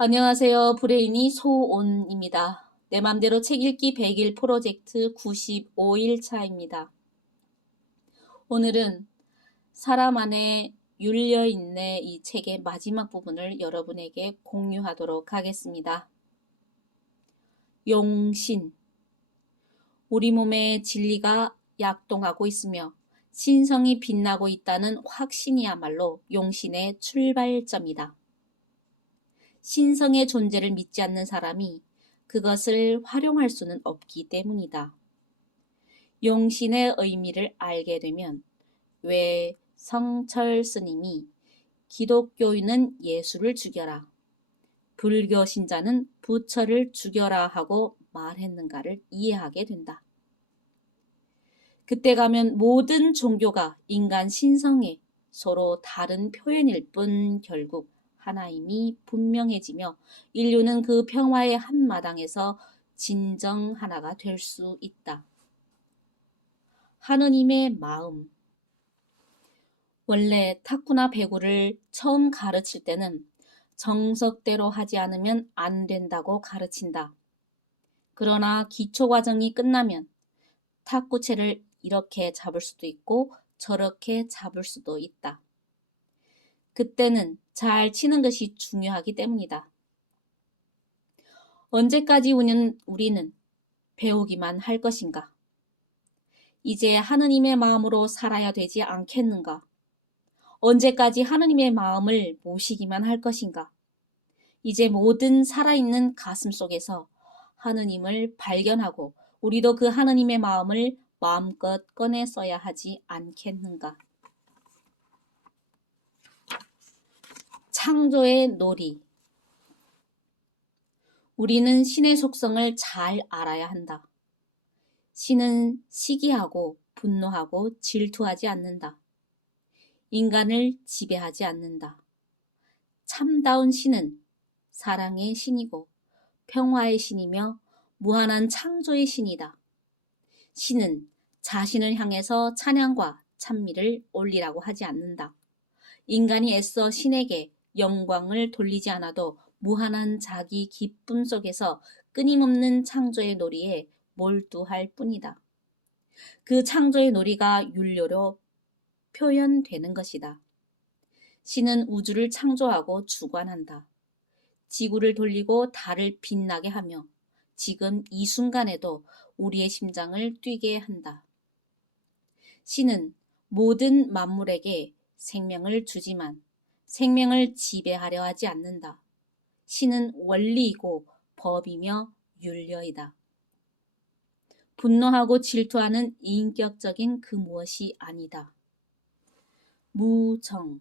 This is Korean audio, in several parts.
안녕하세요. 브레인이 소온입니다. 내 맘대로 책 읽기 100일 프로젝트 95일 차입니다. 오늘은 사람 안에 윤려있네 이 책의 마지막 부분을 여러분에게 공유하도록 하겠습니다. 용신. 우리 몸의 진리가 약동하고 있으며 신성이 빛나고 있다는 확신이야말로 용신의 출발점이다. 신성의 존재를 믿지 않는 사람이 그것을 활용할 수는 없기 때문이다. 용신의 의미를 알게 되면 왜 성철 스님이 기독교인은 예수를 죽여라, 불교 신자는 부처를 죽여라 하고 말했는가를 이해하게 된다. 그때 가면 모든 종교가 인간 신성의 서로 다른 표현일 뿐 결국 하나임이 분명해지며 인류는 그 평화의 한마당에서 진정 하나가 될 수 있다. 하느님의 마음. 원래 탁구나 배구를 처음 가르칠 때는 정석대로 하지 않으면 안 된다고 가르친다. 그러나 기초 과정이 끝나면 탁구채를 이렇게 잡을 수도 있고 저렇게 잡을 수도 있다. 그때는 잘 치는 것이 중요하기 때문이다. 언제까지 우리는 배우기만 할 것인가? 이제 하느님의 마음으로 살아야 되지 않겠는가? 언제까지 하느님의 마음을 모시기만 할 것인가? 이제 모든 살아있는 가슴 속에서 하느님을 발견하고 우리도 그 하느님의 마음을 마음껏 꺼내 써야 하지 않겠는가? 창조의 놀이. 우리는 신의 속성을 잘 알아야 한다. 신은 시기하고 분노하고 질투하지 않는다. 인간을 지배하지 않는다. 참다운 신은 사랑의 신이고 평화의 신이며 무한한 창조의 신이다. 신은 자신을 향해서 찬양과 찬미를 올리라고 하지 않는다. 인간이 애써 신에게 영광을 돌리지 않아도 무한한 자기 기쁨 속에서 끊임없는 창조의 놀이에 몰두할 뿐이다. 그 창조의 놀이가 윤료로 표현되는 것이다. 신은 우주를 창조하고 주관한다. 지구를 돌리고 달을 빛나게 하며 지금 이 순간에도 우리의 심장을 뛰게 한다. 신은 모든 만물에게 생명을 주지만 생명을 지배하려 하지 않는다. 신은 원리이고 법이며 윤려이다. 분노하고 질투하는 인격적인 그 무엇이 아니다. 무정.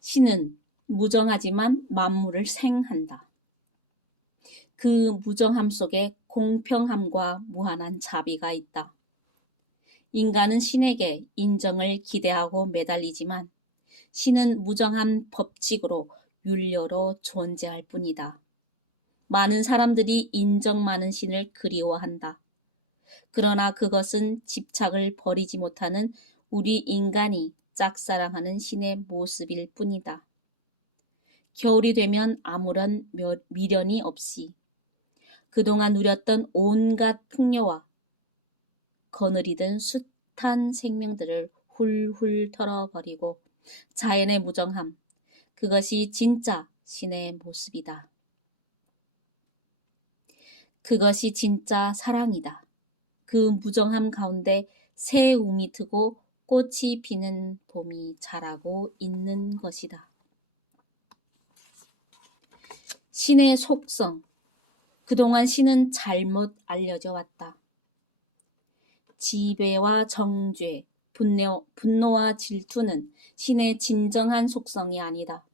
신은 무정하지만 만물을 생한다. 그 무정함 속에 공평함과 무한한 자비가 있다. 인간은 신에게 인정을 기대하고 매달리지만 신은 무정한 법칙으로 윤려로 존재할 뿐이다. 많은 사람들이 인정 많은 신을 그리워한다. 그러나 그것은 집착을 버리지 못하는 우리 인간이 짝사랑하는 신의 모습일 뿐이다. 겨울이 되면 아무런 미련이 없이 그동안 누렸던 온갖 풍요와 거느리던 숱한 생명들을 훌훌 털어버리고 자연의 무정함, 그것이 진짜 신의 모습이다. 그것이 진짜 사랑이다. 그 무정함 가운데 새 움이 트고 꽃이 피는 봄이 자라고 있는 것이다. 신의 속성. 그동안 신은 잘못 알려져 왔다. 지배와 정죄, 분노와 질투는 신의 진정한 속성이 아니다.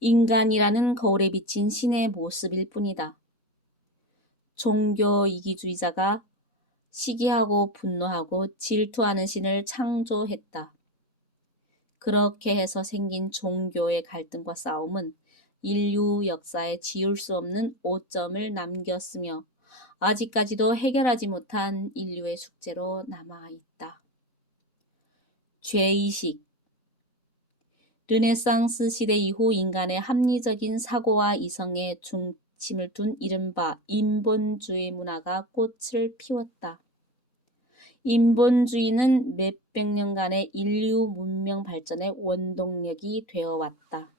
인간이라는 거울에 비친 신의 모습일 뿐이다. 종교 이기주의자가 시기하고 분노하고 질투하는 신을 창조했다. 그렇게 해서 생긴 종교의 갈등과 싸움은 인류 역사에 지울 수 없는 오점을 남겼으며 아직까지도 해결하지 못한 인류의 숙제로 남아있다. 죄의식. 르네상스 시대 이후 인간의 합리적인 사고와 이성에 중심을 둔 이른바 인본주의 문화가 꽃을 피웠다. 인본주의는 몇백 년간의 인류 문명 발전의 원동력이 되어왔다.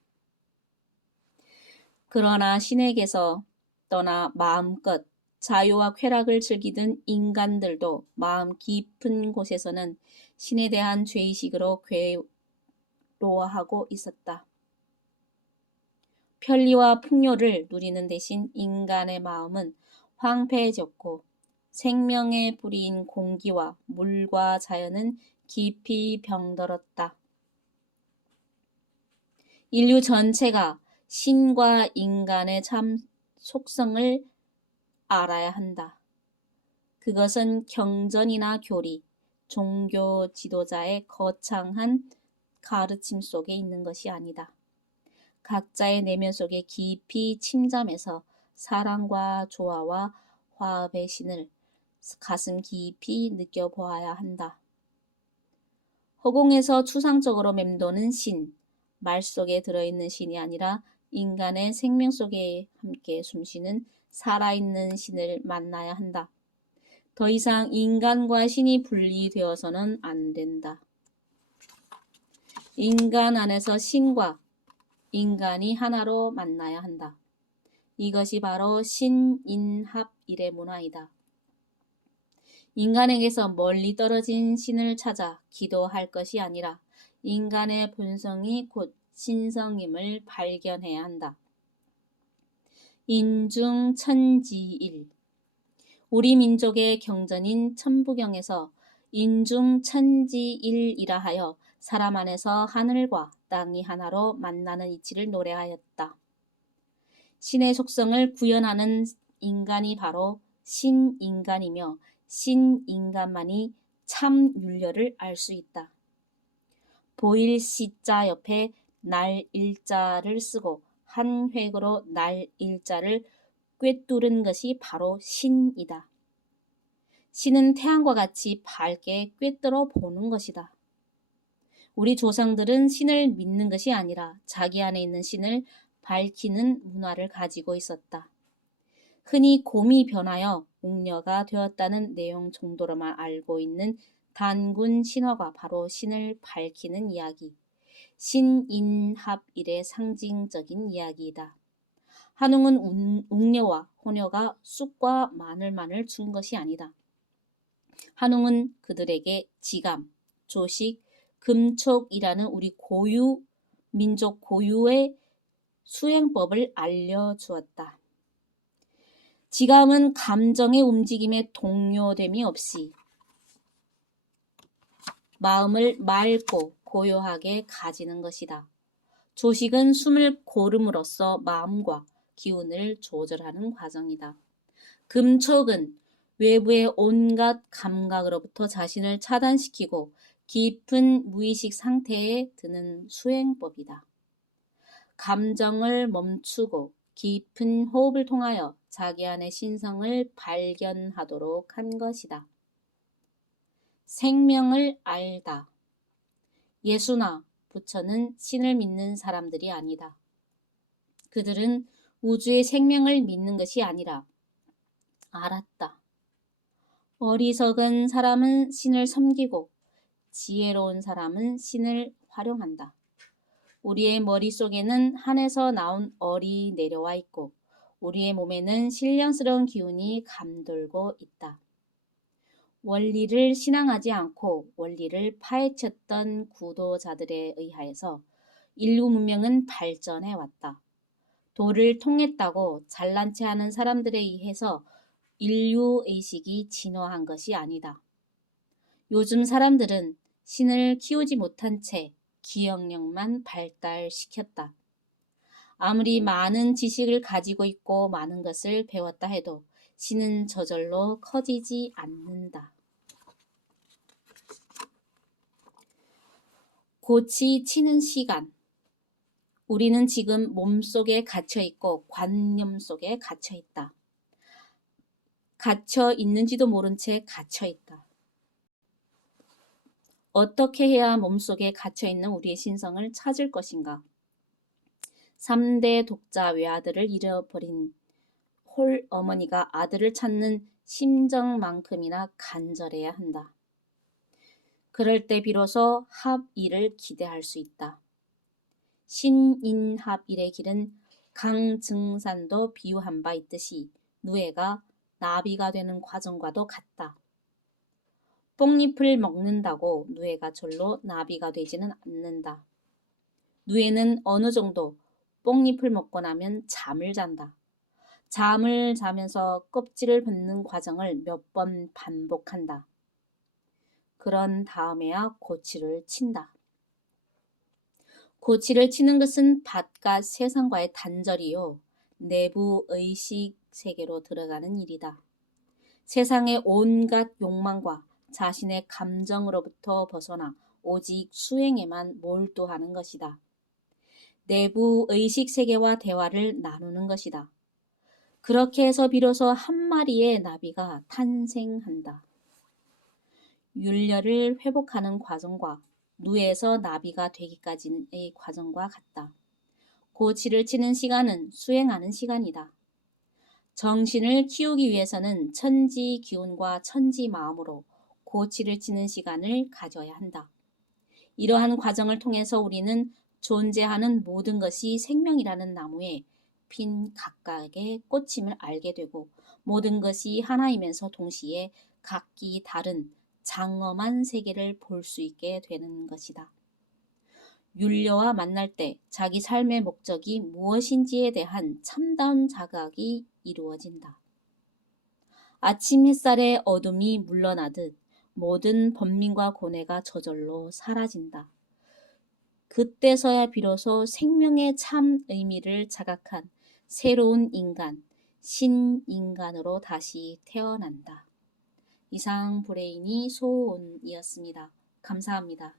그러나 신에게서 떠나 마음껏 자유와 쾌락을 즐기던 인간들도 마음 깊은 곳에서는 신에 대한 죄의식으로 괴로워하고 있었다. 편리와 풍요를 누리는 대신 인간의 마음은 황폐해졌고 생명의 뿌리인 공기와 물과 자연은 깊이 병들었다. 인류 전체가 신과 인간의 참 속성을 알아야 한다. 그것은 경전이나 교리, 종교 지도자의 거창한 가르침 속에 있는 것이 아니다. 각자의 내면 속에 깊이 침잠해서 사랑과 조화와 화합의 신을 가슴 깊이 느껴보아야 한다. 허공에서 추상적으로 맴도는 신, 말 속에 들어있는 신이 아니라 인간의 생명 속에 함께 숨쉬는 살아있는 신을 만나야 한다. 더 이상 인간과 신이 분리되어서는 안 된다. 인간 안에서 신과 인간이 하나로 만나야 한다. 이것이 바로 신인합일의 문화이다. 인간에게서 멀리 떨어진 신을 찾아 기도할 것이 아니라 인간의 본성이 곧 신성임을 발견해야 한다. 인중천지일. 우리 민족의 경전인 천부경에서 인중천지일이라 하여 사람 안에서 하늘과 땅이 하나로 만나는 이치를 노래하였다. 신의 속성을 구현하는 인간이 바로 신인간이며 신인간만이 참 윤례를 알 수 있다. 보일 시자 옆에 날 일자를 쓰고 한 획으로 날 일자를 꿰뚫은 것이 바로 신이다. 신은 태양과 같이 밝게 꿰뚫어 보는 것이다. 우리 조상들은 신을 믿는 것이 아니라 자기 안에 있는 신을 밝히는 문화를 가지고 있었다. 흔히 곰이 변하여 웅녀가 되었다는 내용 정도로만 알고 있는 단군 신화가 바로 신을 밝히는 이야기, 신인합일의 상징적인 이야기이다. 한웅은 웅녀와 호녀가 쑥과 마늘만을 준 것이 아니다. 한웅은 그들에게 지감, 조식, 금촉이라는 우리 민족 고유의 수행법을 알려주었다. 지감은 감정의 움직임에 동요됨이 없이 마음을 맑고 고요하게 가지는 것이다. 조식은 숨을 고름으로써 마음과 기운을 조절하는 과정이다. 금촉은 외부의 온갖 감각으로부터 자신을 차단시키고 깊은 무의식 상태에 드는 수행법이다. 감정을 멈추고 깊은 호흡을 통하여 자기 안의 신성을 발견하도록 한 것이다. 생명을 알다. 예수나 부처는 신을 믿는 사람들이 아니다. 그들은 우주의 생명을 믿는 것이 아니라 알았다. 어리석은 사람은 신을 섬기고 지혜로운 사람은 신을 활용한다. 우리의 머릿속에는 하늘에서 나온 얼이 내려와 있고 우리의 몸에는 신령스러운 기운이 감돌고 있다. 원리를 신앙하지 않고 원리를 파헤쳤던 구도자들에 의하여서 인류 문명은 발전해 왔다. 도를 통했다고 잘난 체 하는 사람들에 의해서 인류 의식이 진화한 것이 아니다. 요즘 사람들은 신을 키우지 못한 채 기억력만 발달시켰다. 아무리 많은 지식을 가지고 있고 많은 것을 배웠다 해도 신은 저절로 커지지 않는다. 고치 치는 시간. 우리는 지금 몸속에 갇혀있고 관념 속에 갇혀있다. 갇혀 있는지도 모른 채 갇혀있다. 어떻게 해야 몸속에 갇혀있는 우리의 신성을 찾을 것인가? 3대 독자 외아들을 잃어버린 홀 어머니가 아들을 찾는 심정만큼이나 간절해야 한다. 그럴 때 비로소 합일을 기대할 수 있다. 신인합일의 길은 강증산도 비유한 바 있듯이 누에가 나비가 되는 과정과도 같다. 뽕잎을 먹는다고 누에가 절로 나비가 되지는 않는다. 누에는 어느 정도 뽕잎을 먹고 나면 잠을 잔다. 잠을 자면서 껍질을 벗는 과정을 몇 번 반복한다. 그런 다음에야 고치를 친다. 고치를 치는 것은 바깥 세상과의 단절이요. 내부 의식 세계로 들어가는 일이다. 세상의 온갖 욕망과 자신의 감정으로부터 벗어나 오직 수행에만 몰두하는 것이다. 내부 의식 세계와 대화를 나누는 것이다. 그렇게 해서 비로소 한 마리의 나비가 탄생한다. 율려를 회복하는 과정과 누에서 나비가 되기까지의 과정과 같다. 고치를 치는 시간은 수행하는 시간이다. 정신을 키우기 위해서는 천지 기운과 천지 마음으로 고치를 치는 시간을 가져야 한다. 이러한 과정을 통해서 우리는 존재하는 모든 것이 생명이라는 나무에 핀 각각의 꽃임을 알게 되고 모든 것이 하나이면서 동시에 각기 다른 장엄한 세계를 볼 수 있게 되는 것이다. 율려와 만날 때 자기 삶의 목적이 무엇인지에 대한 참다운 자각이 이루어진다. 아침 햇살의 어둠이 물러나듯 모든 번민과 고뇌가 저절로 사라진다. 그때서야 비로소 생명의 참 의미를 자각한 새로운 인간, 신인간으로 다시 태어난다. 이상 브레인이 소온이었습니다. 감사합니다.